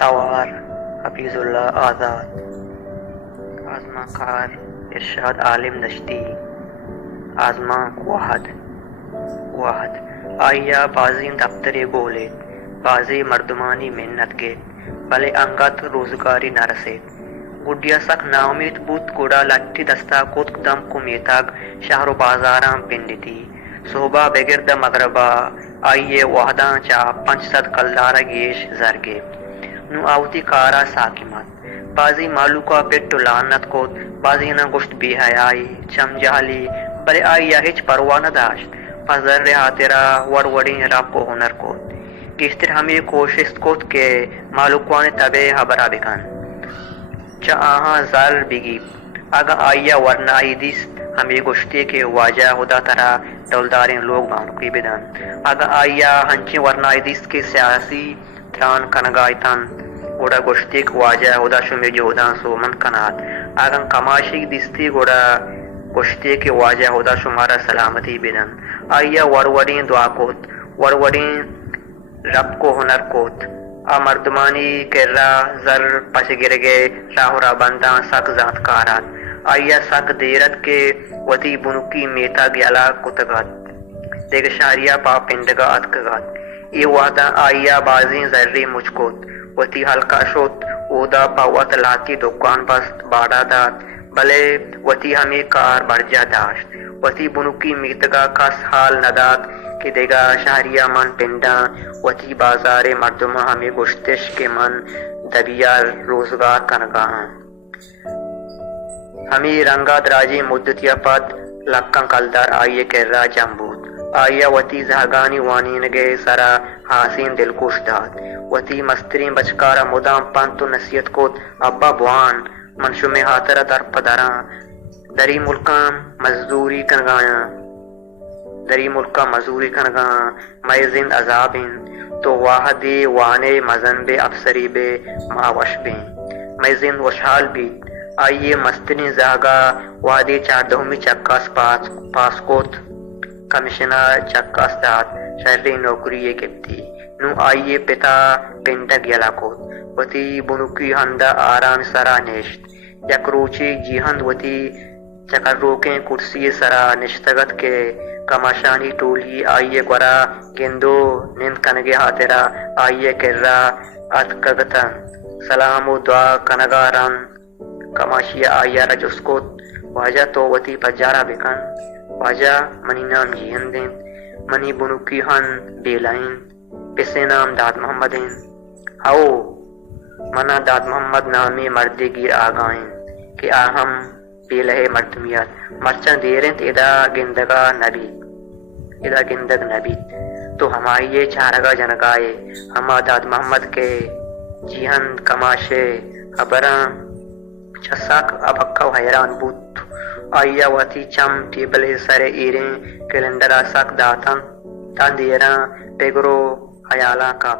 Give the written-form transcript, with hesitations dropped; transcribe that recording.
توار حفیظ اللہ آزاد آزما کار ارشاد عالم نشتی آزما واحد آیا بازی دفتر گولید بازی مردمانی منت گید بلے انگت روزگاری نرسید گڈیا سک ناامید بود گوڑا لٹی دستا کت دم کو میتاگ شہر و بازاراں پندتی صوبہ بگرد مغربا آئیے وحداں چا 500 کلدارہ گیش زرگے نو آوتی کارا ساکمت بازی مالوکا پیٹو لانت کود بازی نہ گشت بی حیائی چم جہلی بلے آئیا ہچ پرواہ نہ داشت پس در رہاترا وڑوڑین رب کو ہنر کود گشتر ہمیں کوشش کود کہ مالوکوان تبے حبرہ بکن چا آہاں زر بگیب اگا آئیا ورنائی دیست ہمیں گشتے کے واجہ خدا ترا دولدارین لوگ مانوکی بدن اگا آئیا ہنچی ورنائی دیست کے سیاسی تران کنگائتان گوڑا گشتے کے واجہ خدا شمی جہدان سومن کنات اگا کماشی دیستی گوڑا گشتے کے واجہ خدا شمارا سلامتی بدن آئیا وروڑین دعا کوت وروڑین رب کو ہنر کوت آ مردمانی کرا زر پس گرگے راہورا بندان سک ذات کارات آئیا سک دیرت کے وطی بنکی میتا گیالا کتگات دیکھ شاریہ پا پندگا اتکگات ای وحدا آئیا بازین زرری مجکوت وطی حلقہ شوت اودا پا وط لاتی دکان بست باڑا دات بلے وطی ہمیں کار برجا داشت وطی بنکی میتگا کس حال ندات کہ دیگا شہریہ من پنڈا وطی بازار مردمہ ہمیں گشتش کے من دبیار روزگار کنگاہاں ہمیں رنگا دراجی مدتیا پد لکن کلدار آئیے کرا جمبود آئیا وطی زہگانی وانینگے سرا حاسین دلکوش داد وطی مسترین بچکارا مدام پانتو نصیت کود ابا بوان منشو میں ہاترہ در پدران دری ملکان مزدوری کنگاں میں زند عذابین تو واحدی وانے مزن بے افسری بے ماوش بین میں زند وشحال بیت آئیے مسترین زہگا وادی 14 چکاس پاسکوت کمشنہ چکاس داد شہری نوکری کبتی نو آئیے پتا پنڈا گیلا کوت وطی بنکی ہندہ آرام سرا نشت یک روچی جیہند وطی چکر روکیں کرسی سرا نشتگت کے کماشانی ٹولی آئیے گورا گندو نند کنگے ہاترا آئیے کرا اتکگتن سلام و دعا کنگاران کماشی آئیا رجسکوت واجہ تو وطی پجارا بکن واجہ منی نام جیہندین منی بنکی ہن بیلائن پسے نام داد محمدین ہاؤ منا داد محمد نامی مردی گیر آگائیں کہ آہم بیلہ مردمیت مرچن دیریں ادا گندگ نبی تو ہمائیے چارگا جنگائے ہما داد محمد کے جیہند کماشے خبراں چساک ابکو حیران بود آئیا واتی چم ٹیبلے سر ایریں کلندرہ سک داتن تان دیراں پیگرو حیالاں کا